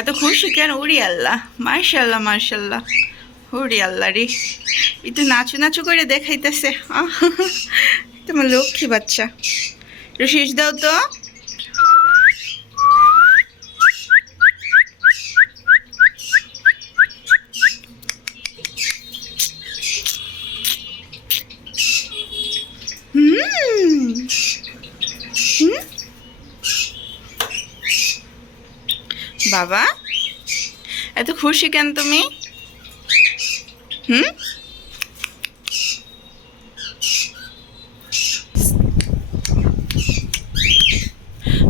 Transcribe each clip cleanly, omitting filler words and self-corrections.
এত খুশি কেন? উড়ি আল্লাহ, মার্শাল্লাহ মার্শাল্লাহ, উড়ি আল্লাহ রে, একটু নাচু নাচু করে দেখাইতেছে। তোমার লক্ষ্মী বাচ্চা, একটু শীষ দাও তো। বাবা এত খুশি কেন তুমি?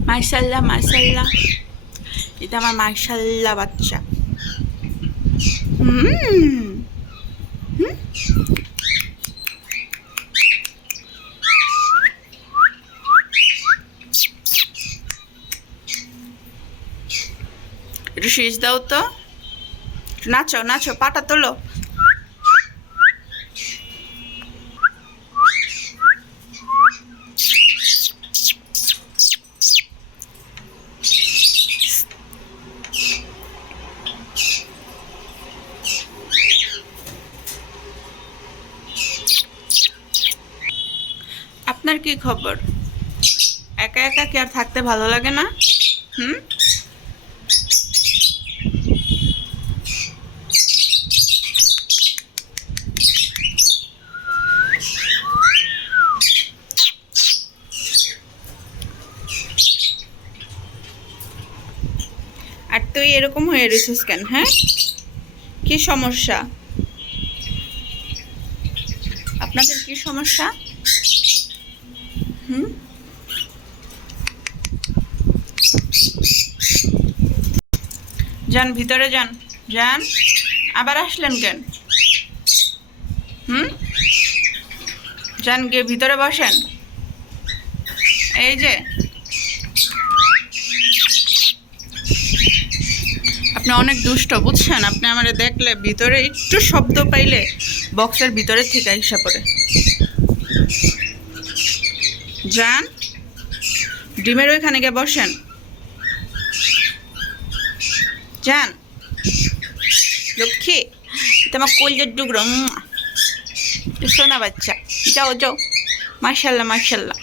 মার্শাল্লাহ মার্শাল্লাহ, এটা আমার মার্শাল্লাহ বাচ্চা। একটু শীষ দাও তো, নাচো নাচো, পাটা তোলো। আপনার কি খবর? একা একা কি আর থাকতে ভালো লাগে না? আর তুই এরকম হয়ে রয়েছিস কেন? হ্যাঁ, কি সমস্যা? আপনাদের কি সমস্যা? যান ভিতরে, যান যান, আবার আসলেন কেন? যান গিয়ে ভিতরে বসেন। এই যে আপনি অনেক দুষ্ট, বুঝছেন? আপনি আমারে দেখলে ভিতরে একটু শব্দ পাইলে বক্সের ভিতরে থেকে হিসাব করে যান, ডিমের ওইখানে গিয়ে বসেন। যান লক্ষ্মী, তোমার কলজের ডুগরো সোনা বাচ্চা, যাও যাও, মার্শাল্লাহ মার্শাল্লাহ।